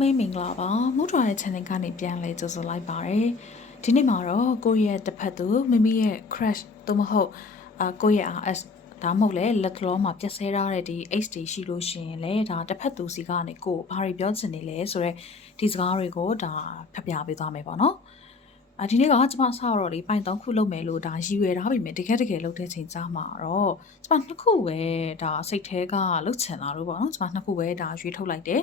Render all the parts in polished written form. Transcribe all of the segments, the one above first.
မေးမင်္ဂလာပါမူထွာရဲ့ channel ကနေပြန်လဲကြိုဆိုလိုက်ပါတယ်ဒီနေ့မှာတော့ကိုယ့်ရဲ့တစ်ဖက်သူမိမိရဲ့ crush သို့မဟုတ်ကိုယ့်ရဲ့ RS ဒါမှမဟုတ်လေလက်လောမှာပြက်ဆဲထားတဲ့ဒီ HD ရှိလို့ရှိရင်လေဒါတစ်ဖက်သူစီကနေကိုယ်ဘာတွေပြောချင်နေလဲဆိုတော့ဒီစကားတွေကိုဒါဖျက်ပြပေးသွားမယ်ပေါ့နော်ဒီနေ့ကကျွန်မဆောက်တော့လေပိုင်3ခုလုပ်မယ်လို့ဒါရည်ရွယ်ထားပြီမယ်တကယ်လုပ်တဲ့ချိန်ကြာမှာတော့ကျွန်မ2ခုပဲဒါစိတ်ထဲကလုပ်ချင်လာလို့ပေါ့နော်ကျွန်မ2ခုပဲဒါရွေးထုတ်လိုက်တယ်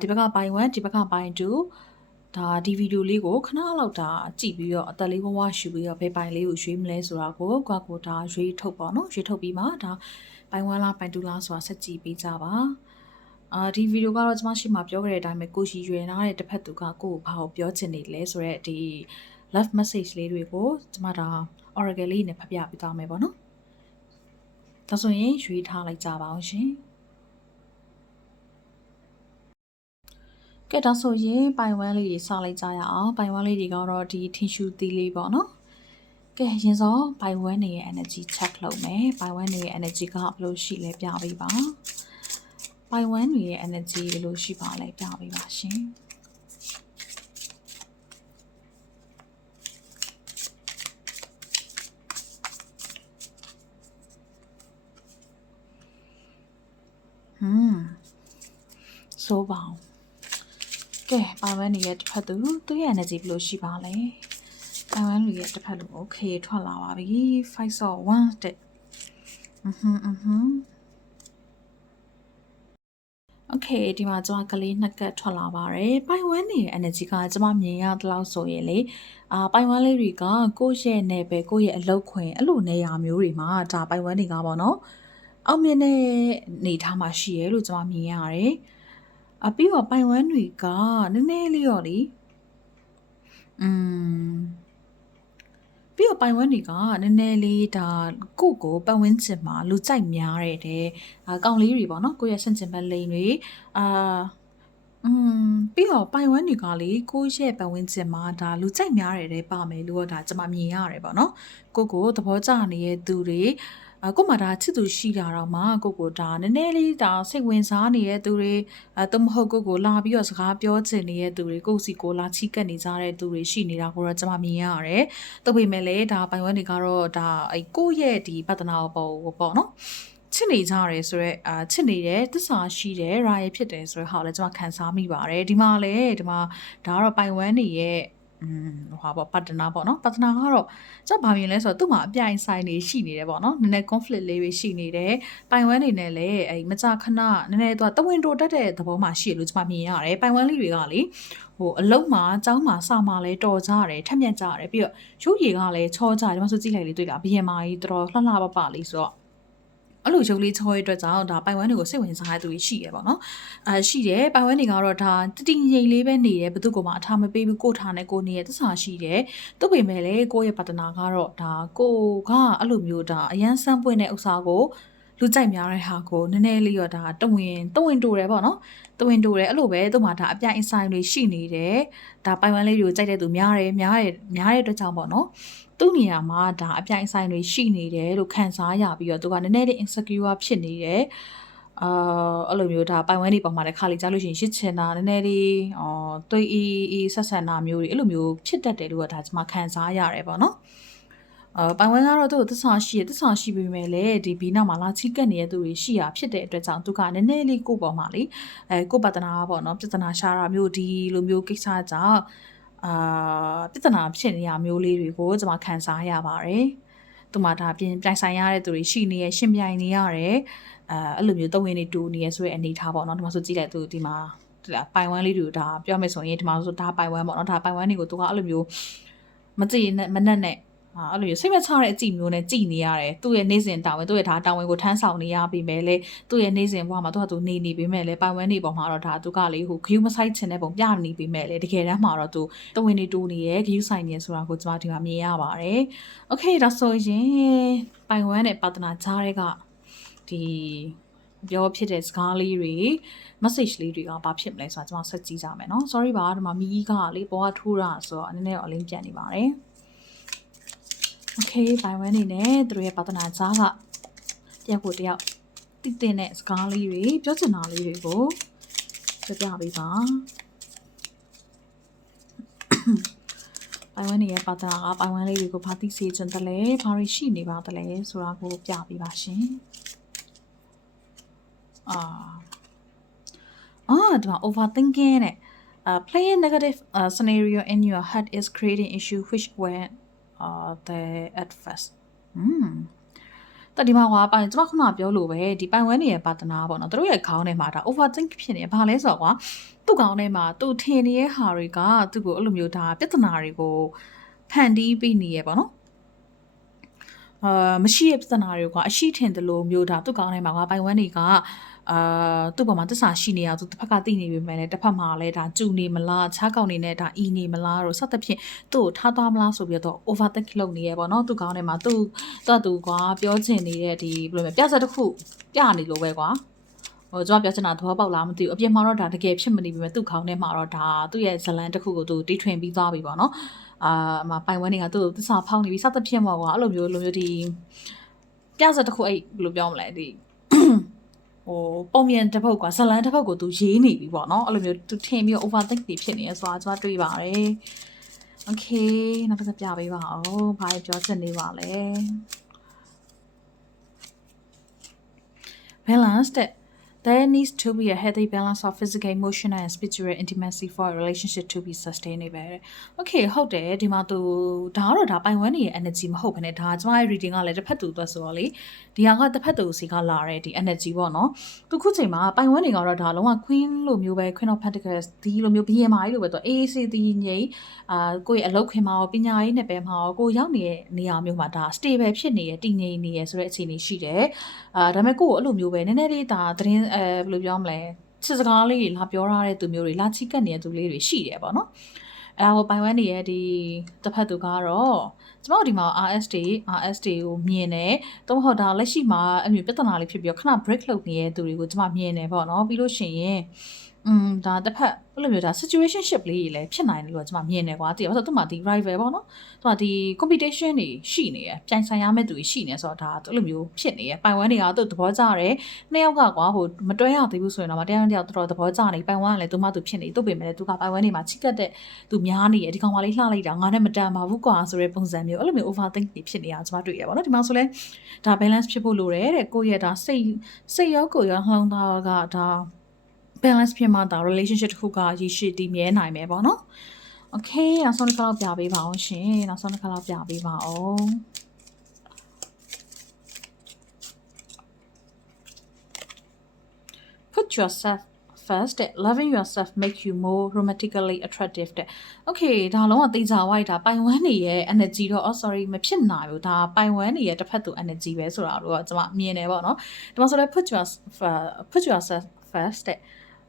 ဒီဘက်ကပိုင်း1ဒီဘက်ကပိုင်း2ဒါဒီဗီဒီယိုလေးကိုခဏလောက်ဒါကြည့်ပြီးတော့အသက်လေးဝဝရှူပြီးတော့ဘယ်ပိုင်းလေးကိုရွေးမလဲဆိုတာကိုကိုဒါရွေးထုတ်ပေါ့နော်ရွေးထုတ်ပြီးမှဒါပိုင်း1လားပိုင်း2လားဆိုတာဆက်ကြည့်ပေးကြပါဒီဗီဒီယိုကတော့ကျွန်မရှိမှပြောခဲ့တဲ့အတိုင်းပဲကိုရှိရွယ်နာတဲ့တစ်ဖက်သူကကိုကိုဘာကိုပြောချင်နေလဲဆိုတော့ဒီ love message လေးတွေကိုကျွန်မဒါ oracle လေးနဲ့ဖတ်ပြပေးသွားမယ်ပေါ့နော်ဒါဆိုရင်ရွေးထားလိုက်ကြပါအောင်ရှင်ကဲဒါဆိုရင်ပိုင်1လေးတွေစလိုက်ကြရအောင်ပိုင်1လေးတွေကတော့ဒီထင်ရှူသီးလေးပေါ့နော်ကဲရင်စောပိုင်1နေရဲ့ energy check လုပ်မယ်ပိုင်1နေရဲ့ energy ကဘယ်လိုရှိလဲပြပေးပါပိုင်1နေရဲ့ energy ဘယ်လိုရှိပါလဲပြပေးပါရှင်ဆိုပါကဲပိုင်1နေရဲ့တစ်ဖက်သူရဲ့ energy ဘယ်လိုရှိပါလဲပိုင်1လူရဲ့တစ်ဖက်လူ okay ထွက်လာပါပြီ5 so 1တက်โอเคဒီမှာကျွန်မကလေးနှစ်ကတ်ထွက်လာပါတယ်ပိုင်1နေရဲ့ energy ကကျွန်မမြင်ရသလောက်ဆိုရင်လေပိုင်1လေးတွေကကိုယ့်ရဲ့နယ်ပယ်ကိုယ့်ရဲ့အလုပ်ခွင်အဲ့လိုနေရာမျိုးတွေမှာဒါပိုင်1တွေကပေါ့နော်အောင်မြင်တဲ့နေထားမှာရှိရလို့ကျွန်မမြင်ရတယ်ပြီးတော့ပိုင်1တွေကနည်းနည်းလေးတော့လေပြီးတော့ပိုင်1တွေကနည်းနည်းလေးဒါကိုပတ်ဝန်းကျင်မှာလူကြိုက်များတဲ့ကောင်လေးတွေပေါ့နော်ကိုယ့်ရဲ့ဆန့်ကျင်ဘက်လိန်တွေပြီးတော့ပိုင်1တွေကလေကိုယ့်ရဲ့ပတ်ဝန်းကျင်မှာဒါလူကြိုက်များတဲ့ပါမယ်လို့ဒါကျွန်မမြင်ရတယ်ပေါ့နော်ကိုသဘောကျနေတဲ့သူတွေကိုမှဒါချစ်သူရှိတာတော့မှကိုဒါနည်းနည်းလေးဒါစိတ်ဝင်စားနေတဲ့သူတွေသို့မဟုတ်ကိုလာပြီးတော့စကားပြောချင်နေတဲ့သူတွေကိုစီကိုလာချိကက်နေကြတဲ့သူတွေရှိနေတာကိုတော့ကျွန်မမြင်ရတယ်။သို့ပေမဲ့လည်းဒါပိုင်ဝမ်တွေကတော့ဒါကိုယ့်ရဲ့ဒီပဿနာပေါ်ပေါ့နော်ချစ်နေကြရဲဆိုတော့ချစ်နေတယ်သစ္စာရှိတယ်ရာရဖြစ်တယ်ဆိုတော့ဟာလည်းကျွန်မခံစားမိပါတယ်ဒီမှာဒါကတော့ပိုင်ဝမ်တွေရဲ့ပတ္တနာပေါ့နော်ပတ္တနာကတော့ကျွန်တော်ဗာမြင်လဲဆိုတော့သူ့မှာအပြိုင်ဆိုင်နေရှိနေတယ်ပေါ့နော်နည်းနည်း conflict လေးတွေရှိနေတယ်ပိုင်ဝမ်တွေနဲ့လည်းမကြခဏနည်းနည်းတဝင်းတိုတက်တဲ့သဘောမှာရှိရလို့ကျွန်မမြင်ရတယ်ပိုင်ဝမ်လေးတွေကလေအလုံးမှာကျောင်းမှာစာမှာလဲတော်ကြရတယ်ထက်မြက်ကြရတယ်ပြီးတော့ရုပ်ရည်ကလည်းချောကြတယ်ဒီမှာဆိုကြည့်လိုက်လေတွေ့လားဘယင်မာကြီးတော်လှလှပလေးဆိုတော့အဲ့လိုရုပ်လေးချောရဲ့အတွက်ကြောင့်ဒါပိုင်ဝမ်တွေကိုစိတ်ဝင်စားတဲ့သူတွေရှိရပေါ့နော်ရှိတယ်ပိုင်ဝမ်တွေကတော့ဒါတည်ငြိမ်လေးပဲနေတယ်ဘယ်သူကမှအထားမပေးဘူးကိုထားနဲ့ကိုနေရဲ့သစ္စာရှိတယ်သူ့ပေမဲ့လည်းကိုရဲ့ပတ္တနာကတော့ဒါကိုကအဲ့လိုမျိုးဒါအရန်စမ်းပွင့်တဲ့ဥစ္စာကိုလူကြိုက်များတဲ့ဟာကိုနည်းနည်းလေးရောဒါတဝင်းတိုတယ်ပေါ့နော်တဝင်းတိုတယ်အဲ့လိုပဲသူ့မှာဒါအပြိုင်အဆိုင်တွေရှိနေတယ်ဒါပိုင်ဝမ်လေးတွေကိုကြိုက်တဲ့သူများတဲ့အတွက်ကြောင့်ပေါ့နော်သူ့နေရာမှာဒါအပြိုင်ဆိုင်တွေရှိနေတယ်လို့ခံစားရပြီးတော့သူကနည်းနည်းလေး insecure ဖြစ်နေတယ်အဲ့လိုမျိုးဒါပိုင်ဝမ်တွေပေါ်မှာလည်းခါလေးကြားလို့ရှိရင်ရှစ်ချင်တာနည်းနည်းလေးသွေးအေးဆက်ဆံတာမျိုးတွေအဲ့လိုမျိုးဖြစ်တတ်တယ်လို့ဒါကျွန်မခံစားရတယ်ပေါ့နော်ပိုင်ဝမ်ကတော့သူ့ကိုသစ္စာရှိပေမဲ့လည်းဒီဘီနောက်မှာလာချိကက်နေတဲ့သူတွေရှိတာဖြစ်တဲ့အတွက်ကြောင့်သူကနည်းနည်းလေးကိုပေါ်မှာလေကိုပတ္တနာပေါ့နော်ပြဿနာရှာတာမျိုးဒီလိုမျိုးကိစ္စကြောင့်ပြဿနာဖြစ်နေရမျိုးလေးတွေကိုကျွန်မခံစားရပါတယ်သူမှဒါပြိုင်ဆိုင်ရတဲ့သူတွေရှိနေရရှင်ပြိုင်နေရတယ်အဲ့လိုမျိုးသုံးဝင်နေတူနေရဆိုတဲ့အနေထားပေါ့နော်ဒီမှာဆိုကြည့်လိုက်သူဒီမှာပိုင်ဝမ်လေးတွေကိုဒါပြောမယ်ဆိုရင်ဒီမှာဆိုဒါပိုင်ဝမ်ပေါ့နော်ဒါပိုင်ဝမ်တွေကိုသူကအဲ့လိုမျိုးမကြည့်မနဲ့အဲ့လိုစိတ်မချတဲ့အကြည့်မျိုးနဲ့ကြည်နေရတယ်သူ့ရဲ့နေစဉ်တာဝန်သူ့ရဲ့ဒါတာဝန်ကိုထမ်းဆောင်နေရပြီမဲ့လေသူ့ရဲ့နေစဉ်ဘဝမှာသူနေပြီမဲ့လေပိုင်ဝမ်နေပေါ်မှာတော့ဒါသူကလေဂယူမဆိုင်ချင်တဲ့ပုံပြနေပြီမဲ့လေတကယ်တမ်းမှာတော့သူတဝင်နေတူနေရဲ့ဂယူဆိုင်နေဆိုတာကိုကျွန်မဒီမှာမြင်ရပါတယ်โอเคဒါဆိုရင်ပိုင်ဝမ်နဲ့ပါတနာကြားတဲ့ကဒီပြောဖြစ်တဲ့စကားလေးတွေ message လေးတွေကဘာဖြစ်မလဲဆိုတာကျွန်မဆက်ကြည့်ကြမယ်เนาะ sorry ပါဒီမှာမီးကလေပေါ်ကထိုးတာဆိုတော့နည်းနည်းတော့အလင်းပြန်နေပါတယ်โอเคပိုင်ဝမ်နေနဲ့သူတို့ရဲ့ပတ္တနာကြားကတယောက်ကိုတယောက်တည်တဲ့စကားလေးတွေပြောချင်တာလေးတွေကို ပြပေးပါပိုင်ဝန်းနေရဲ့ပါတနာကပိုင်ဝန်းလေးတွေကိုဘာသိစေချင်တယ်လဲဘာတွေရှိနေပါသလဲဆိုတာကိုပြပေးပါရှင်ဒီမှာ overthinking နဲ့play a negative scenario in your head is creating issue which were there at first တဒီမှာကွာပိုင်ကျွန်မခုနပြောလို့ပဲဒီပိုင်ဝန်းနေရဲ့ပါတနာပေါ့နော်တို့ရဲ့ခေါင်းထဲမှာဒါ overthink ဖြစ်နေဘာလဲဆိုတော့ကွာသူ့ခေါင်းထဲမှာသူထင်နေတဲ့ဟာတွေကသူ့ကိုအဲ့လိုမျိုးဒါပြဿနာတွေကိုဖန်တီးပြီးနေရပေါ့နော်မရှိရဲ့ပြဿနာတွေကအရှိထင်တယ်လို့မျိုးဒါသူ့ခေါင်းထဲမှာကွာပိုင်ဝန်းတွေကသူ့ပေါ်မှာတစ္ဆာရှိနေရသူတစ်ဖက်ကသိနေပြီမဲ့လည်းတစ်ဖက်မှာလည်းဒါကျူနေမလားခြားကောက်နေနဲ့ဒါအီနေမလားတော့စသဖြင့်သူ့ကိုထားသွားမလားဆိုပြီးတော့ overthink လုပ်နေရပေါ့နော်သူ့ခေါင်းထဲမှာသူကွာပြောချင်နေတဲ့ဒီဘယ်လိုလဲပြဿနာတစ်ခုပြနေလို့ပဲကွာကျွန်မပြောချင်တာသဘောပေါက်လားမသိဘူးအပြင်မှာတော့ဒါတကယ်ဖြစ်မနေပြီမဲ့သူ့ခေါင်းထဲမှာတော့ဒါသူ့ရဲ့ဇလန်တစ်ခုကိုသူတီးထွင်ပြီးသွားပြီပေါ့နော်ပိုင်ဝန်းတွေကသူ့ကိုတစ္ဆာဖောက်နေပြီစသဖြင့်ပေါ့ကွာအဲ့လိုမျိုးဒီပြဿနာတစ်ခုအဲ့ဘယ်လိုပြောမလဲဒီပုံမြင်တစ်ပုတ်ကွာဇလန်တစ်ပုတ်ကိုသူရေးနေပြီပေါ့နော်အဲ့လိုမျိုးသူထင်ပြီး overthink တွေဖြစ်နေရဆိုတာကျွန်မတွေ့ပါတယ် okay နောက်တစ်ခါပြပေးပါဦးဘာပြောချင်နေပါလဲ balance that there needs to be a healthy balance of physical emotional and spiritual intimacy for a relationship to be sustainable okay ဟုတ်တယ်ဒီမှာသူဒါကတော့ဒါပိုင်ဝန်းနေရဲ့ energy မဟုတ်ဘဲနဲ့ဒါကျွန်မရဲ့ reading ကလည်းတစ်ဖက်သူအတွက်ဆိုတော့လေဒီဟာကတစ်ဖက်သူစီကလာတဲ့ဒီ energy ပေါ့နော်သူခုချိန်မှာပိုင်ဝန်းနေကတော့ဒါလုံးဝ queen လိုမျိုးပဲ queen of pentacles ဒီလိုမျိုးဘီယင်မာကြီးလိုပဲသူ AC ဒီငိမ့်ကိုယ့်ရဲ့အလုပ်ခင်မှာရောပညာရေးနဲ့ပဲမှာရောကိုရောက်နေတဲ့နေရာမျိုးမှာဒါ stable ဖြစ်နေရတည်ငြိမ်နေရဆိုတဲ့အခြေအနေရှိတယ်ဒါပေမဲ့ကိုယ့်ကိုအဲ့လိုမျိုးပဲနည်းနည်းလေးဒါသတင်းဘယ်လိုပြောမလဲချစ်စကားလေးလာပြောရတဲ့သူမျိုးတွေလာချိကတ်နေတဲ့သူလေးတွေရှိတယ်ပေါ့နော်အဲ့ဒါကိုပိုင်ဝန်းနေရဲ့ဒီတစ်ဖက်သူကတော့ကျမတို့ဒီမှာ RS ကိုမြင်တယ်တော့ဟုတ်ဒါလက်ရှိမှာအမျိုးပြဿနာလေးဖြစ်ပြီးတော့ခဏ break လုပ်နေတဲ့သူတွေကိုကျမမြင်တယ်ပေါ့နော်ပြီးလို့ရှိရင်ဒါတစ်ဖက်ဘယ်လိုမျိုးဒါ situationship လေးကြီးလည်းဖြစ်နိုင်တယ်လို့ကျွန်မမြင်တယ်ကွာတည်ပါဆိုတော့သူ့မှာဒီ rival ပေါ့နော်သူကဒီ competition တွေရှိနေရပြိုင်ဆိုင်ရမယ့်သူတွေရှိနေဆိုတော့ဒါအဲ့လိုမျိုးဖြစ်နေရပိုင်ဝန်းတွေကသူ့သဘောကျတယ်နှစ်ယောက်ကကွာဟိုမတွဲရသေးဘူးဆိုရင်တော့တရားတစ်ယောက်တော်တော်သဘောကျနေပိုင်ဝန်းကလည်းသူ့ဖြစ်နေသူ့ပေမဲ့လည်းသူကပိုင်ဝန်းတွေမှာချိကတ်တဲ့သူများနေရဒီကောင်မလေးလှလိုက်တာငါနဲ့မတန်ပါဘူးကွာဆိုတဲ့ပုံစံမျိုးအဲ့လိုမျိုး overthink တွေဖြစ်နေတာကျွန်မတွေ့ရပါတော့ဒီမှာဆိုလဲဒါ balance ဖြစ်ဖို့လိုတယ်တဲ့ကိုယ့်ရဲ့ဒါစိတ်ရောကိုယ်ရောနှလုံးသားကဒါ balance ဖြစ်မှဒါ relationship တစ်ခုကရည်ရှိတည်မြဲနိုင်မယ်ပေါ့နော် okay နောက်ဆုံးတစ်ခါတော့ပြပေးပါအောင်ရှင်နောက်ဆုံးတစ်ခါတော့ပြပေးပါအောင် put yourself first loving yourself make you more romantically attractive okay ဒါလုံးဝသိကြဝိုက်တာပိုင်ဝန်းနေရဲ့ energy တော့ sorry မဖြစ်နိုင်ဘူးဒါပိုင်ဝန်းနေရဲ့တစ်ဖက်သူ energy ပဲဆိုတာတော့ကျွန်မမြင်တယ်ပေါ့နော်ဒီမှာဆိုလဲ put yourself first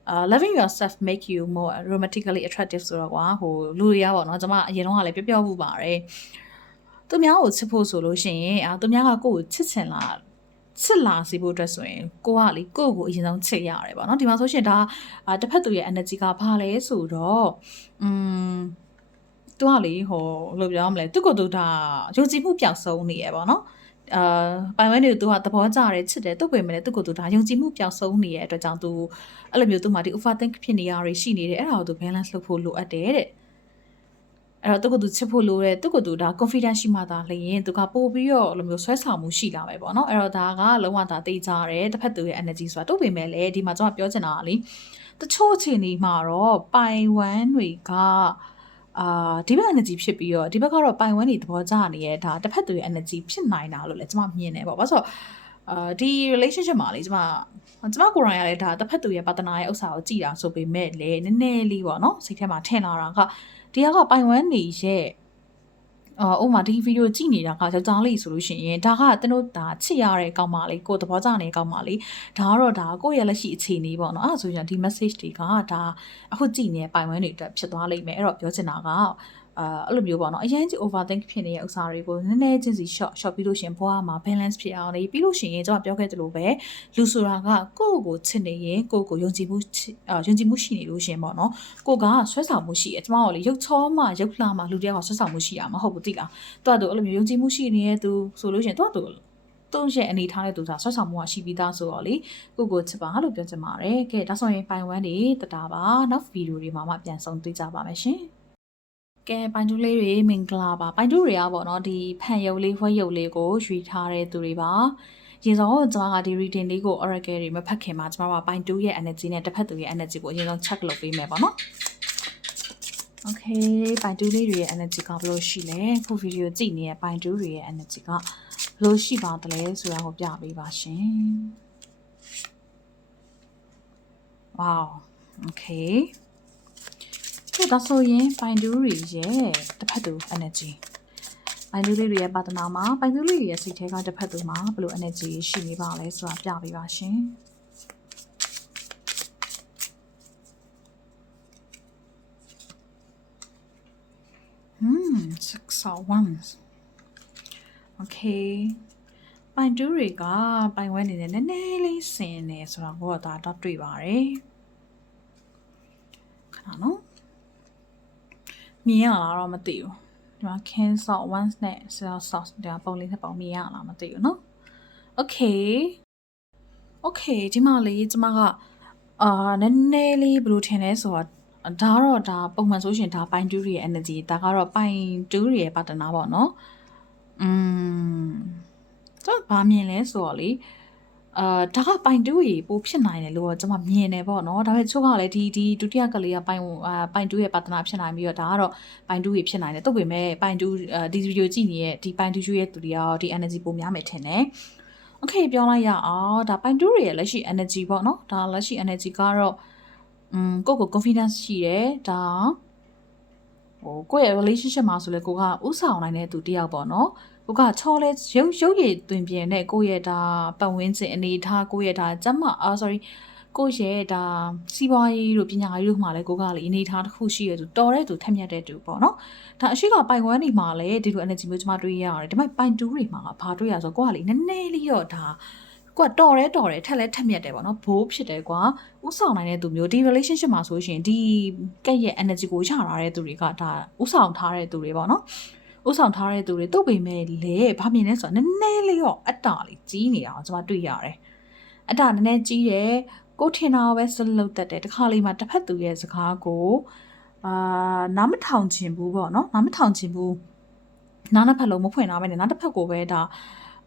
loving yourself make you more romantically attractive ဆိုတော့ကွာဟိုလူတွေရပါတော့ကျွန်မအရင်တော့ကလည်းပြောမှုပါတယ်သူများကိုချစ်ဖို့ဆိုလို့ရှိရင်သူများကကိုယ့်ကိုချစ်ချင်လားချစ်လာစီဖို့အတွက်ဆိုရင်ကိုကလေကိုယ့်ကိုအရင်ဆုံးချစ်ရတယ်ပေါ့နော်ဒီမှာဆိုရှင်ဒါတစ်ဖက်သူရဲ့ energy ကဘာလဲဆိုတော့သူကလေဟိုဘယ်လိုပြောမလဲသူကသူဒါယုံကြည်မှုပျောက်ဆုံးနေရပေါ့နော်ပိုင်ဝဲနေသူကသဘောကျတယ်ချစ်တယ်သူ့ပေမဲ့လည်းသူ့ကိုသူဒါယုံကြည်မှုပျောက်ဆုံးနေတဲ့အတွက်ကြောင့်သူအဲ့လိုမျိုးသူမှဒီ overthink ဖြစ်နေရတွေရှိနေတယ်အဲ့ဒါကိုသူ balance လုပ်ဖို့လိုအပ်တယ်တဲ့အဲ့တော့သူကသူချစ်ဖို့လိုတယ်သူကသူဒါ confidence ရှိမှသာလျင်သူကပို့ပြီးတော့အဲ့လိုမျိုးဆွဲဆောင်မှုရှိလာမယ်ပေါ့နော်အဲ့တော့ဒါကလုံးဝဒါသိကြတယ်တစ်ဖက်သူရဲ့ energy ဆိုတာသူ့ပေမဲ့လည်းဒီမှာကျွန်မပြောချင်တာကလေတချို့အချိန်ဒီမှာတော့ပိုင်ဝမ်းတွေကဒီဘက် energy ဖြစ်ပြီးတော့ဒီဘက်ကတော့ပိုင်ဝန်းတွေသဘောကျနေရဒါတစ်ဖက်သူရဲ့ energy ဖြစ်နိုင်တာလို့လည်းကျွန်မမြင်တယ်ပေါ့ဘာလို့ဆိုတော့ဒီ relationship မှာလေကျွန်မကိုယ်တိုင်ရလဲဒါတစ်ဖက်သူရဲ့ပါတနာရဲ့ဥစ္စာကိုကြည်တာဆိုပေမဲ့လေနည်းနည်းလေးပေါ့နော်စိတ်ထဲမှာထင်လာတာကဒီကပိုင်ဝန်းနေရဲ့ဥပမာဒီဗီဒီယိုကြည့်နေတာကယောက်ျားလေးဆိုလို့ရှိရင်ဒါကတတို့ဒါချစ်ရတဲ့ကောင်မလေးကိုသဘောကျနေတဲ့ကောင်မလေးဒါကတော့ဒါကိုယ့်ရဲ့လက်ရှိအခြေအနေပေါ့နော်အဲ့ဒါဆိုရင်ဒီ message တွေကဒါအခုကြည့်နေတဲ့ပိုင်ဝန်းတွေအတွက်ဖြစ်သွားလိမ့်မယ်အဲ့တော့ပြောချင်တာကအဲ့လိုမျိုးပေါ့နော်အရင်ကြီး overthink ဖြစ်နေတဲ့ဥစ္စာတွေကိုနည်းနည်းချင်းစီ short ပြီးလို့ရှင်ဘဝမှာ balance ဖြစ်အောင်လေပြီးလို့ရှင်ကျွန်မပြောခဲ့သလိုပဲလူဆိုတာကကိုယ့်ကိုချစ်နေရင်ကိုယ့်ကိုယုံကြည်မှုရှိနေလို့ရှင်ပေါ့နော်ကိုကဆွဲဆောင်မှုရှိတယ်ကျွန်မတို့လေရုပ်ချောမှရုပ်လှမှလူတယောက်ကဆွဲဆောင်မှုရှိတာမဟုတ်ဘူးတိလားသူကအဲ့လိုမျိုးယုံကြည်မှုရှိနေတဲ့သူဆိုလို့ရှင်သူက သူ့ရဲ့အနေထားတဲ့သူကဆွတ်ဆောင်မှုရှိပြီးသားဆိုတော့လေကိုချစ်ပါလို့ပြောချင်ပါတယ်ကဲဒါဆိုရင်ပိုင်ဝမ်းတွေတတာပါနောက်ဗီဒီယိုတွေမှာမှပြန်ဆုံးတွေ့ကြပါမယ်ရှင်ကဲပိုင်တူးလေးတွေမင်္ဂလာပါပိုင်တူးတွေကပေါ့နော်ဒီဖန်ရုပ်လေးဝက်ရုပ်လေးကိုရွေထားတဲ့သူတွေပါရင်ဆုံးကျွန်မကဒီ reading လေးကို oracle တွေမဖတ်ခင်မှာကျွန်မကပိုင်တူးရဲ့ energy နဲ့တစ်ဖက်သူရဲ့ energy ကိုအရင်ဆုံး check လုပ်ပေးမယ်ပေါ့နော် okay ပိုင်တူးလေးတွေရဲ့ energy ကဘယ်လိုရှိလဲခု video ကြည့်နေတဲ့ပိုင်တူးတွေရဲ့ energy ကဘယ်လိုရှိပါသလဲဆိုတာကိုပြပေးပါရှင် wow okay ဒါဆိုရင်ပိုင်တူးတွေရဲ့တစ်ဖက်သူ energy ပိုင်တူးလေးတွေရဲ့ပါတနာမှာပိုင်တူးလေးတွေရဲ့စိတ်ထဲကတစ်ဖက်သူမှာဘယ်လို energy ရှိနေပါလဲဆိုတာပြပေးပါရှင်6 of wands okay ပိုင်တူးတွေကပိုင်ဝဲနေနဲ့နည်းနည်းလေးဆင်နေဆိုတော့ဘောတော့တွေ့ပါတယ်ခဏနော်မြင်ရလားတော့မသိဘူးဒီမှာ cancel once နဲ့ cell sauce ဒါပုံလေးနဲ့ပုံမြင်ရလားမသိဘူးเนาะ okay ဒီမှာလေးကျမကနည်းနည်းလေးဘယ်လိုထင်လဲဆိုတော့ဒါပုံမှန်ဆိုရှင်ဒါပိုင်တူးရဲ့ energy ဒါကတော့ပိုင်တူးရဲ့ partner ပေါ့เนาะတော့ဘာမြင်လဲဆိုတော့လေဒါကပိုင်တူးရေပိုဖြစ်နိုင်တယ်လို့ကျွန်မမြင်တယ်ပေါ့နော်ဒါပေမဲ့ချို့ကလည်းဒီဒုတိယကလေးကပိုင်တူးရဲ့ပါတနာဖြစ်နိုင်ပြီးတော့ဒါကတော့ပိုင်တူးရေဖြစ်နိုင်တယ်တုတ်ပေမဲ့ပိုင်တူးဒီဗီဒီယိုကြည့်နေတဲ့ဒီပိုင်တူးရဲ့သူတွေရောဒီ energy ပိုများမယ်ထင်တယ် okay ပြောလိုက်ရအောင်ဒါပိုင်တူးရဲ့လက်ရှိ energy ပေါ့နော်ဒါလက်ရှိ energy ကတော့ကို confidence ရှိတယ်ဒါကိုယ့်ရဲ့ relationship မှာဆိုလဲကိုကဥဆောင်နိုင်တဲ့သူတယောက်ပေါ့နော်ကိုကချောလဲရုပ်ရည်တွင်ပြင်တဲ့ကိုရဲ့ဒါပတ်ဝန်းကျင်အနေထားကိုရဲ့ဒါကျမကိုရဲ့ဒါစီးပွားရေးတို့ပညာရေးတို့မှာလဲကိုကလေအနေထားတစ်ခုရှိရသူတော်တဲ့သူထက်မြက်တဲ့သူပေါ့နော်ဒါအရှိကပိုင်ဝမ်းနေမှာလဲဒီလို energy မျိုးကျမတွေ့ရတယ်ဒါပေမဲ့ပိုင်တူးတွေမှာဘာတွေ့ရဆိုကိုကလေနည်းနည်းလေးတော့ဒါကိုကတော်တယ်ထက်လဲထက်မြက်တယ်ပေါ့နော်ဘိုးဖြစ်တယ်ကွာဥဆောင်နိုင်တဲ့သူမျိုးဒီ relationship မှာဆိုရှင်ဒီကက်ရဲ့ energy ကိုရထားတဲ့သူတွေကဒါဥဆောင်ထားတဲ့သူတွေပေါ့နော်ဥဆောင်ထားတဲ့သူတွေတုတ်ပေမဲ့လေဘာမြင်လဲဆိုတော့နည်းနည်းလေးတော့အတ္တလေးကြီးနေတာကိုကျွန်မတွေ့ရတယ်အတ္တနည်းနည်းကြီးတယ်ကိုထင်တာပဲစလုတ်တတ်တယ်တခါလေးမှတစ်ဖက်သူရဲ့စကားကိုနားမထောင်ချင်ဘူးပေါ့နော်နားမထောင်ချင်ဘူးနားနှစ်ဖက်လုံးမဖွင့်ထားပဲနဲ့နောက်တစ်ဖက်ကိုပဲဒါ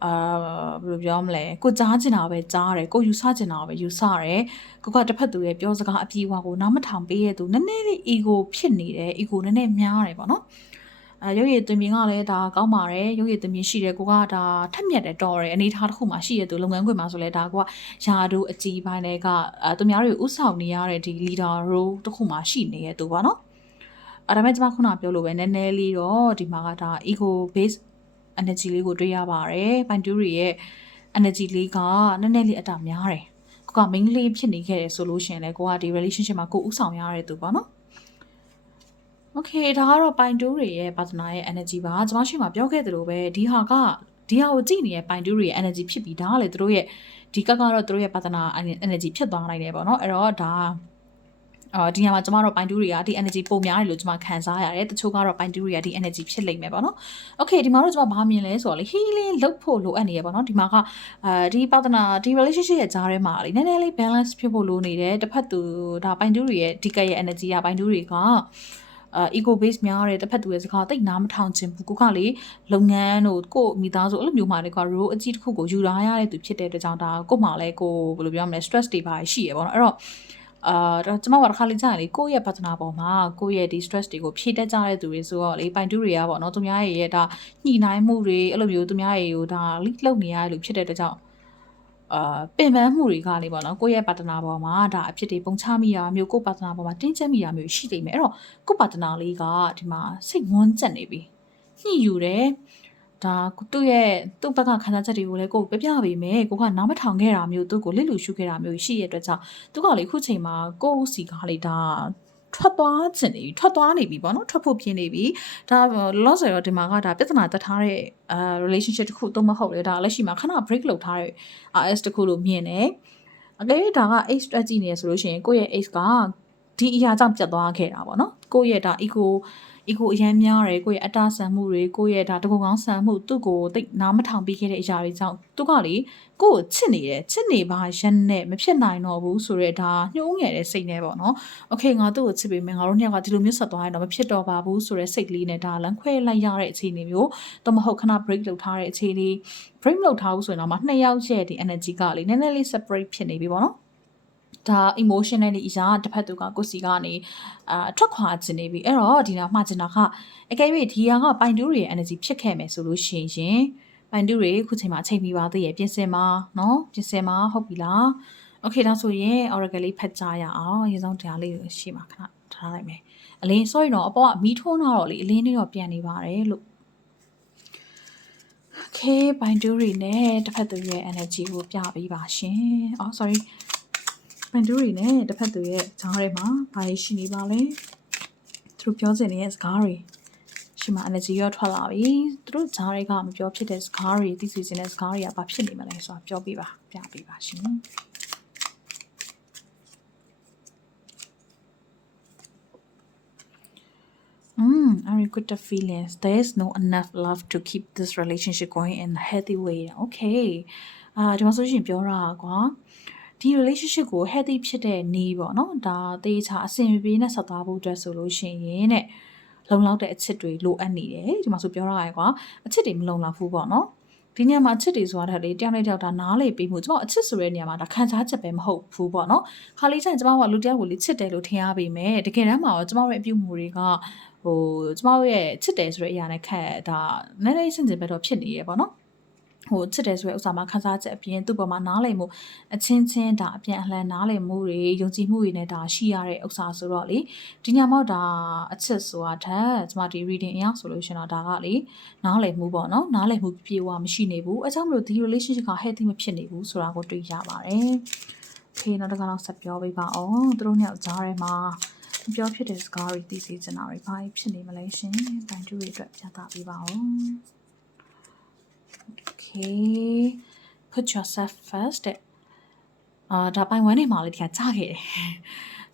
ဘယ်လိုပြောမလဲကိုကြားချင်တာပဲကြားတယ်ကိုယူဆချင်တာပဲယူဆတယ်ကိုကတစ်ဖက်သူရဲ့ပြောစကားအပြေအဝကိုနားမထောင်ပေးရသူနည်းနည်းလေး ego ဖြစ်နေတယ် ego နည်းနည်းများတယ်ပေါ့နော်ရုပ်ရည်သွင်ပြင်ကလည်းဒါကောင်းပါတယ်ရုပ်ရည်သွင်ပြင်ရှိတယ်ကိုကဒါထက်မြက်တယ်တော်တယ်အနေထားတစ်ခုမှရှိရသူလုပ်ငန်းခွင်မှာဆိုလဲဒါကိုကယာတို့အကြီးပိုင်းတွေကသူများတွေဥဆောင်နေရတဲ့ဒီ leader role တစ်ခုမှရှိနေရသူပေါ့နော်အဲ့ဒါမဲ့ကျွန်မခုနပြောလို့ပဲနည်းနည်းလေးတော့ဒီမှာကဒါ ego base energy လေးကိုတွေ့ရပါတယ်ပိုင်တူးတွေရဲ့ energy လေးကနည်းနည်းလေးအတာများတယ်ကိုက main လေးဖြစ်နေခဲ့တယ်ဆိုလို့ရှင်လဲကိုကဒီ relationship မှာကိုဥဆောင်ရတဲ့သူပေါ့နော်okay ဒါကတော့ပိုင်တူးတွေရဲ့ partner ရဲ့ energy ပါကျွန်မရှိမှာပြောခဲ့သလိုပဲဒီဟာကိုကြည့်နေတဲ့ပိုင်တူးတွေရဲ့ energy ဖြစ်ပြီးဒါကလေသူတို့ရဲ့ဒီကတော့သူတို့ရဲ့ partner energy ဖြစ်သွားနိုင်တယ်ပေါ့နော်အဲ့တော့ဒါဒီညမှာကျမတို့ပိုင်တူးတွေကဒီ energy ပုံများတယ်လို့ကျမခံစားရတယ်တချို့ကတော့ပိုင်တူးတွေကဒီ energy ဖြစ်လိမ့်မယ်ပေါ့နော် okay ဒီမှာတော့ကျမဘာမြင်လဲဆိုတော့လေ healing လုပ်ဖို့လိုအပ်နေရပေါ့နော်ဒီမှာကဒီ partner ဒီ relationship ရဲ့ကြားထဲမှာလေနည်းနည်းလေး balance ဖြစ်ဖို့လိုနေတယ်တစ်ဖက်သူဒါပိုင်တူးတွေရဲ့ဒီကရဲ့ energy ကပိုင်တူးတွေကego base များတဲ့တစ်ဖက်သူရဲ့စကားတိတ်နားမထောင်ချင်ဘူးကိုကလေလုပ်ငန်းတို့ကိုမိသားစုအဲ့လိုမျိုးမှာလေက role အကြီးတစ်ခုကိုယူလာရတဲ့သူဖြစ်တဲ့အတွက်ကြောင့်ဒါကိုမှလည်းကိုဘယ်လိုပြောမလဲ stress တွေပါရှိရပေါ့နော်အဲ့တော့ကျွန်မကတစ်ခါလေးကြာရင်လေကိုယ့်ရဲ့ partner ပေါ်မှာကိုယ့်ရဲ့ဒီ stress တွေကိုဖြည့်တတ်ကြတဲ့သူတွေဆိုတော့လေပိုင်တူးတွေကပေါ့နော်သူများရဲ့ဒါညှိနှိုင်းမှုတွေအဲ့လိုမျိုးသူများရဲ့ဒါလိလှုပ်နေရတဲ့လူဖြစ်တဲ့အတွက်ကြောင့်ပင်ပန်းမှုတွေကလေပေါ့နော်ကိုယ့်ရဲ့ partner ပေါ်မှာဒါအဖြစ်တွေပုံချမိတာမျိုးကိုယ့် partner ပေါ်မှာတင်းကျပ်မိတာမျိုးရှိနေမယ်အဲ့တော့ကိုယ့် partner လေးကဒီမှာစိတ်ဝန်းကျက်နေပြီညှိယူတယ်ဒါသူ့ဘက်ကခံစားချက်တွေကိုလည်းကိုယ်ပြပေးမယ်ကိုကနားမထောင်ခဲ့တာမျိုးသူ့ကိုလစ်လူရှုခဲ့တာမျိုးရှိရတဲ့အတွက်ကြောင့်သူကလေခုချိန်မှာကိုယ့်စီကားလေးဒါထွက်သွားနေပြီပေါ့နော်ထွက်ဖို့ပြင်နေပြီဒါလောဆယ်တော့ဒီမှာကဒါပြဿနာတက်ထားတဲ့ relationship တစ်ခုတော့မဟုတ်လေဒါလက်ရှိမှာခဏ break လုပ်ထားတဲ့ RS တစ်ခုလို့မြင်တယ်အကယ်၍ဒါက H တွက်ကြည့်နေရဆိုလို့ရှိရင်ကိုယ့်ရဲ့ H ကဒီအရာကြောင့်ပြတ်သွားခဲ့တာပေါ့နော်ကိုယ့်ရဲ့ဒါ ego အရင်များတယ်ကိုယ့်ရဲ့အတဆန်မှုတွေကိုယ့်ရဲ့ဒါတကူကောင်းဆန်မှုသူ့ကိုတိတ်နားမထောင်ပြီးခဲ့တဲ့အရာတွေကြောင့်သူကလေကိုယ့်ကိုချစ်နေတယ်ချစ်နေပါရက်နဲ့မဖြစ်နိုင်တော့ဘူးဆိုတော့ဒါညှိုးငယ်တဲ့စိတ်နဲ့ပေါ့နော်โอเคငါသူ့ကိုချစ်ပေမဲ့ငါတို့နှစ်ယောက်ကဒီလိုမျိုးဆက်သွားရင်တော့မဖြစ်တော့ပါဘူးဆိုတဲ့စိတ်ကလေးနဲ့ဒါလမ်းခွဲလိုက်ရတဲ့အခြေအနေမျိုးတော့မဟုတ်ခဏ break လုပ်ထားတဲ့အခြေအနေ break လုပ်ထားဘူးဆိုရင်တော့မှနှစ်ယောက်ရဲ့ဒီ energy ကလေနည်းနည်းလေး separate ဖြစ်နေပြီပေါ့နော်ဒါ emotionally အရာတစ်ဖက်သူကကိုယ်စီကနေထွက်ခွာခြင်းနေပြီအဲ့တော့ဒီနောက်မှကျင်တာကအကယ်၍ဒီဟာကပိုင်တူးတွေရဲ့ energy ဖြစ်ခဲ့မယ်ဆိုလို့ရှိရင်ပိုင်တူးတွေခုချိန်မှာအချိန်မီပါသေးရဲ့ပြင်ဆင်ပါနော်ပြင်ဆင်ပါဟုတ်ပြီလားโอเคဒါဆိုရင် oracle လေးဖတ်ကြရအောင်ရေဆုံးတရားလေးရှိမှာခဏထားလိုက်မယ်အလင်း sorry တော့အပေါ်ကမီးထွန်းတော့လေအလင်းလေးတော့ပြန်နေပါတယ်လို့ okay ပိုင်တူးတွေနဲ့တစ်ဖက်သူရဲ့ energy ကိုပြပေးပါရှင်အော် sorryပန်တူရီနဲ့တစ်ဖက်သူရဲ့ဂျားထဲမှာဘာတွေရှိနေပါလဲသူတို့ပြောချင်တဲ့စကားတွေရှိမှ energy ရောထွက်လာပြီသူတို့ဂျားတွေကမပြောဖြစ်တဲ့စကားတွေသိစေချင်တဲ့စကားတွေကဘာဖြစ်နေမလဲဆိုတာပြောပြပါပြပေးပါရှင်I regret the feelings. There's no enough love to keep this relationship going in a healthy way. Okay. ဒီမှာဆိုရှင်ပြောတာကွာဒီ relationship ကို healthy ဖြစ်တဲ့နည်းပေါ့နော်ဒါတေးချာအဆင်ပြေနဲ့ဆက်သွားဖို့အတွက်ဆိုလို့ရှိရင်တဲ့လုံလောက်တဲ့အချစ်တွေလိုအပ်နေတယ်ဒီမှာဆိုပြောရရကွာအချစ်တွေမလုံလောက်ဘူးပေါ့နော်ဒီနေရာမှာအချစ်တွေဆိုတာလေတယောက်နဲ့တယောက်ဒါနားလေပြီးမှုကျွန်တော်အချစ်ဆိုတဲ့နေရာမှာဒါခံစားချက်ပဲမဟုတ်ဘူးပေါ့နော်ခါလေးကျရင်ကျွန်တော်ကလူတယောက်ကိုလေချစ်တယ်လို့ထင်ရပေမဲ့တကယ်တမ်းမှာတော့ကျွန်တော်ရဲ့အပြုမှုတွေကကျွန်တော်ရဲ့ချစ်တယ်ဆိုတဲ့အရာနဲ့ခက်ဒါနည်းနည်းစင်စင်ပဲတော့ဖြစ်နေရပေါ့နော်ချစ်တယ်ဆိုတဲ့ဥစ္စာမှာခန်းစားချက်အပြင်သူ့ပေါ်မှာနားလည်မှုအချင်းချင်းဒါအပြန်အလှန်နားလည်မှုတွေယုံကြည်မှုတွေနဲ့ဒါရှိရတဲ့ဥစ္စာဆိုတော့လေဒီညမောက်ဒါအချစ်ဆိုတာထက်ကျွန်မဒီ reading အရဆိုလို့ရှင်တော့ဒါကလေနားလည်မှုပေါ့နော်နားလည်မှုပြေဝမရှိနေဘူးအဲကြောင့်မလို့ဒီ relationship က healthy မဖြစ်နေဘူးဆိုတာကိုတွေ့ရပါတယ်။ Okay နောက်တစ်ခါတော့ဆက်ပြောပေးပါအောင်သူတို့နှစ်ယောက်ကြားထဲမှာပြောဖြစ်တဲ့စကားတွေသိစေချင်တာတွေဘာဖြစ်နေမလဲရှင်။တိုင်တူတွေအတွက်ပြသပေးပါအောင်။ Okay put yourself first ဒါပိုင်ဝမ်းနေမှာလေဒီကကြားခဲ့တယ်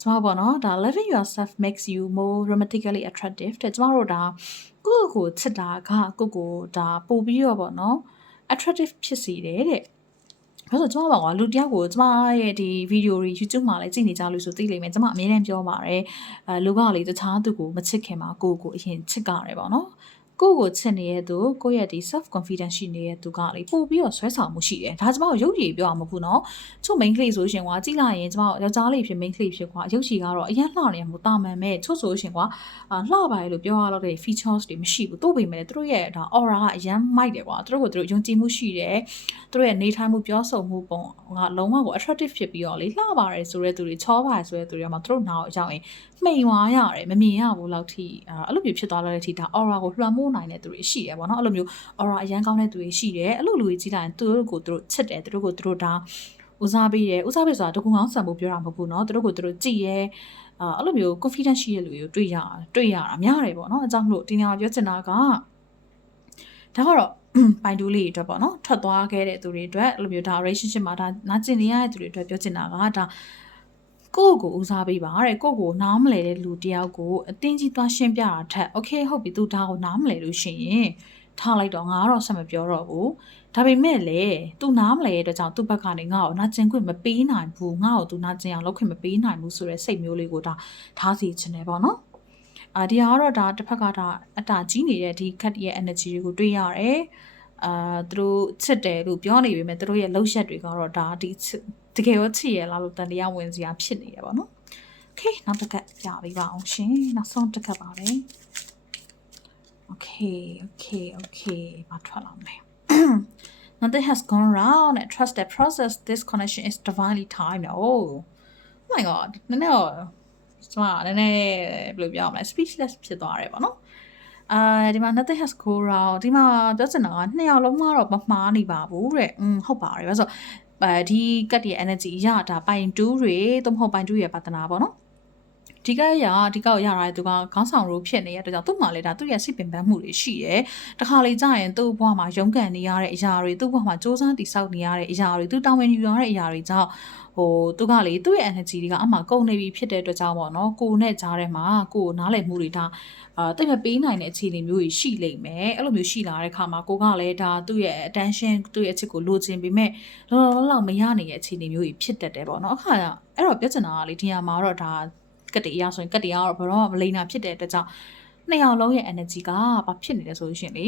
ကျမတို့ပေါ့နော်ဒါ loving yourself makes you more romantically attractive တဲ့ကျမတို့ဒါကိုယ့်ကိုချစ်တာကကိုယ့်ကိုဒါပို့ပြီးတော့ပေါ့နော် attractive ဖြစ်စေတယ်တဲ့ဘာလို့ကျမပါကွာလူတယောက်ကိုကျမရဲ့ဒီဗီဒီယိုတွေ YouTube မှာလည်းကြည့်နေကြလို့ဆိုသိလိမ့်မယ်ကျမအမြဲတမ်းပြောပါတယ်လူကလေတခြားသူကိုမချစ်ခင်မှာကိုယ့်ကိုအရင်ချစ်ကြရတယ်ပေါ့နော်ကိုယ့်ကိုချစ်နေတဲ့သူကိုယ့်ရဲ့ဒီ self confidence ရှိနေတဲ့သူကလေပို့ပြီးတော့ဆွဲဆောင်မှုရှိတယ်ဒါကျမတို့ရုပ်ရည်ပြောအောင်မဟုတ်ဘူးเนาะချို့ main ကလေးဆိုရှင်ကွာကြည့်လိုက်ရင်ကျမတို့ယောက်ျားလေးဖြစ် main ကလေးဖြစ်ကွာရုပ်ရည်ကတော့အရင်လှနေမှာတာမန်မဲ့ချို့ဆိုရှင်ကွာလှပါလေလို့ပြောရတော့တဲ့ features တွေမရှိဘူးတို့ပေမဲ့သူတို့ရဲ့ဒါ aura ကအရင်မိုက်တယ်ကွာသူတို့ကိုသူတို့ယုံကြည်မှုရှိတယ်သူတို့ရဲ့နေထိုင်မှုပြောဆိုမှုပုံကလုံးဝကို attractive ဖြစ်ပြီးတော့လေလှပါတယ်ဆိုတဲ့သူတွေချောပါတယ်ဆိုတဲ့သူတွေကမှသူတို့နားကိုရောက်ရင်မှိန်သွားရတယ်မမြင်ရဘူးလောက်ထိအဲ့လိုမျိုးဖြစ်သွားတဲ့အထိဒါ aura ကိုလွှမ်းမိုးနိုင်တဲ့သူတွေရှိတယ်ပေါ့နော်အဲ့လိုမျိုး aura အရန်ကောင်းတဲ့သူတွေရှိတယ်အဲ့လိုလူတွေကြီးလာရင်သူတို့ကိုသူတို့ချစ်တယ်သူတို့ကိုသူတို့ဒါဦးစားပေးတယ်ဦးစားပေးဆိုတာတကူကောင်းဆံဖို့ပြောတာမဟုတ်ဘူးเนาะသူတို့ကိုသူတို့ကြည်ရဲအဲ့လိုမျိုး confidence ရှိတဲ့လူတွေကိုတွေ့ရတာများတယ်ပေါ့နော်အကြောင်းမလို့ဒီနေရာမှာပြောချင်တာကဒါကတော့ပိုင်တူးလေးတွေအတွက်ပေါ့နော်ထွက်သွားခဲ့တဲ့သူတွေအတွက်အဲ့လိုမျိုးဒါ relationship မှာဒါနာကျင်နေရတဲ့သူတွေအတွက်ပြောချင်တာကဒါကိုယ့်ကိုဦးစားပေးပါတဲ့ကိုယ့်ကိုနားမလဲတဲ့လူတယောက်ကိုအတင်းကြီးသွားရှင်းပြတာထက် okay ဟုတ်ပြီသူဒါကိုနားမလဲလို့ရှိရင်ထားလိုက်တော့ငါကတော့ဆက်မပြောတော့ဘူးဒါပေမဲ့လေ तू နားမလဲတဲ့အတွက်ကြောင့်သူ့ဘက်ကနေငါ့ကိုနာကျင်ခွင့်မပေးနိုင်ဘူးငါ့ကို तू နာကျင်အောင်လုပ်ခွင့်မပေးနိုင်ဘူးဆိုတဲ့စိတ်မျိုးလေးကိုဒါထားစီချင်တယ်ပေါ့နော်ဒီဟာကတော့ဒါတစ်ဖက်ကဒါအတာကြီးနေတဲ့ဒီခက်ရဲ့ energy တွေကိုတွေ့ရတယ်သူတို့ချစ်တယ်လို့ပြောနေပေမဲ့သူတို့ရဲ့လှုပ်ရက်တွေကတော့ဒါဒီတကယ်ရောချစ်ရလားလို့တန်တရားဝင်စရာဖြစ်နေတယ်ပေါ့နော် okay နောက်တစ်ခါပြပေးပါအောင်ရှင်နောက်ဆုံးတစ်ခါပါပဲ okay ဘာထွက်လာမလဲ Nothing has gone wrong and trust that process this connection is divinely timed oh my god နည်းနည်းဘယ်လိုပြောမလဲ speechless ဖြစ်သွားတယ်ပေါ့နော်ဒီမှာ nothing has gone wrong ဒီမှာပြောချင်တာကနှစ်ယောက်လုံးကတော့မမှားနေပါဘူးတဲ့ဟုတ်ပါတယ်ဆိုတော့ဒီကတ်ရဲ့ energy ရတာပိုင်တူးတွေသို့မဟုတ်ပိုင်တူးရဲ့ပါတနာပေါ့နော် ဒီကရဒီကောက်ရတာသူကခေါင်းဆောင်လို့ဖြစ်နေတဲ့အတွက်ကြောင့်သူ့မှာလည်းဒါသူ့ရဲ့စိတ်ပင်ပန်းမှုတွေရှိတယ်တခါလေကြာရင်သူ့ဘဝမှာရုန်းကန်နေရတဲ့အရာတွေသူ့ဘဝမှာစ조사တည်ဆောက်နေရတဲ့အရာတွေသူတာဝန်ယူရတဲ့အရာတွေကြောင့်သူကလေသူ့ရဲ့ energy တွေကအမှကုန်နေပြီဖြစ်တဲ့အတွက်ကြောင့်ပေါ့နော်ကိုနဲ့ကြားထဲမှာကိုနားလည်မှုတွေဒါတိတ်မပေးနိုင်တဲ့အခြေအနေမျိုးကြီးရှိလိမ့်မယ်အဲ့လိုမျိုးရှိလာတဲ့ခါမှာကိုကလည်းဒါသူ့ရဲ့ attention သူ့ရဲ့အချစ်ကိုလိုချင်ပေမဲ့လောမရနေတဲ့အခြေအနေမျိုးကြီးဖြစ်တတ်တယ်ပေါ့နော်အခါအဲ့တော့ပြောချင်တာကလေဒီမှာတော့ဒါကတိအရဆိုရင်ကတိကတော့ဘယ်တော့မလိမ့်တာဖြစ်တဲ့အတွက်ကြောင့်နှစ်ယောက်လုံးရဲ့ energy ကဘာဖြစ်နေလဲဆိုလို့ရှိရင်လေ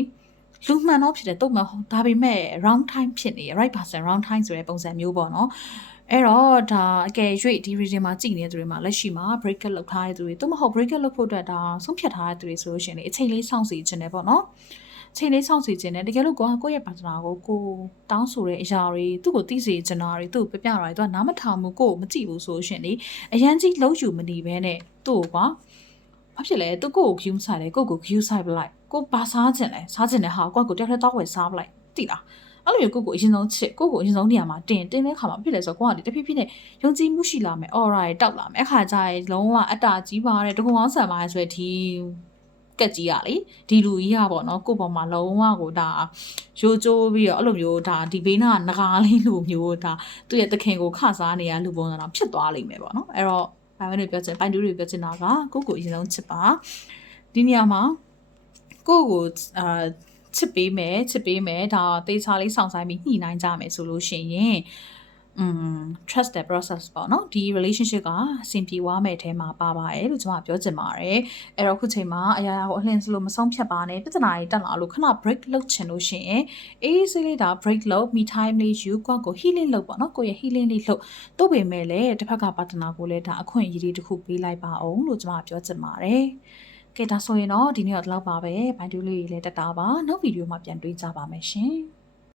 လူမှန်တော့ဖြစ်တယ်တော့မဟုတ်ဒါပေမဲ့ wrong time ဖြစ်နေရ right person wrong time ဆိုတဲ့ပုံစံမျိုးပေါ့နော်အဲ့တော့ဒါအကယ်၍ဒီ region မှာကြည့်နေတဲ့သူတွေမှာလက်ရှိမှာ break up လုပ်ထားတဲ့သူတွေတော့မဟုတ် break up လုပ်ဖို့အတွက်ဒါဆုံးဖြတ်ထားတဲ့သူတွေဆိုလို့ရှိရင်လေအချိန်လေးစောင့်စီခြင်းတယ်ပေါ့နော်ချိန်လေးစောင့်စီခြင်းတယ်တကယ်လို့ကိုယ့်ရဲ့ partner ကိုတောင်းဆိုတဲ့အရာတွေသူ့ကိုသိစေချင်တာတွေသူ့ကိုပြပြတာတွေသူကနားမထောင်ဘူးကိုမကြည့်ဘူးဆိုလို့ရှိရင်လေအရန်ကြီးလုံးယူမနေဘဲနဲ့သူ့ကိုဘာဖြစ်လဲသူကို queue ဆိုင်တယ်ကို queue ဆိုင်ပလိုက်ကိုဘာစားခြင်းလဲစားခြင်းတဲ့ဟာကိုတယောက်တည်းတောက်ဝယ်စားပလိုက်တိလားအဲ့လိုမျိုးကိုအရင်ဆုံးချစ်ကိုအရင်ဆုံးနေရာမှာတင်တဲ့ခါမှာဖြစ်လဲဆိုတော့ကိုကတဖြည်းဖြည်းနဲ့ယုံကြည်မှုရှိလာမယ် aura တွေတောက်လာမယ်အခါကျရင်လုံးဝအတ္တကြီးပါတဲ့တကုံအောင်ဆံပါဆိုတဲ့ဒီကက်ကြီးရလေဒီလူကြီးရပေါ့နော်ကိုပေါ်မှာလုံးဝကိုဒါရိုးကျိုးပြီးတော့အဲ့လိုမျိုးဒါဒီဘေးနာငကားလေးလူမျိုးဒါသူ့ရဲ့သခင်ကိုခစားနေရလူပုံစံတော့ဖြစ်သွားလိမ့်မယ်ပေါ့နော်အဲ့တော့ဘာပဲလို့ပြောချင်ပိုင်းတူးတွေပြောချင်တာကကိုအရင်ဆုံးချစ်ပါဒီနေရာမှာကိုချစ်ပေးမယ်ဒါတေးချာလေးဆောင်ဆိုင်ပြီးညှိနှိုင်းကြမယ်ဆိုလို့ရှိရင်trust the process ပေါ့နော်ဒီ relationship ကအဆင်ပြေသွားမယ်အဲထဲမှာပါပါတယ်လို့ကျွန်မပြောချင်ပါတယ်အဲ့တော့ခုချိန်မှာအရာရာကိုအလင်းစလို့မဆုံးဖြတ်ပါနဲ့ပြဿနာတွေတက်လာလို့ခဏ break လုပ်ချင်လို့ရှိရင်အေးဆေးလေးဒါ break လုပ် me time လေးယူကို healing လုပ်ပေါ့နော်ကိုရဲ့ healing လေးလုပ်တို့ပေမဲ့လည်းတစ်ဖက်က partner ကိုလည်းဒါအခွင့်အရေးတစ်ခုပေးလိုက်ပါအောင်လို့ကျွန်မပြောချင်ပါတယ်ကဲဒါဆိုရင်တော့ဒီနေ့တော့ဒီလောက်ပါပဲဘိုင်တူလေးလေးတက်တာပါနောက်ဗီဒီယိုမှာပြန်တွေ့ကြပါမယ်ရှင်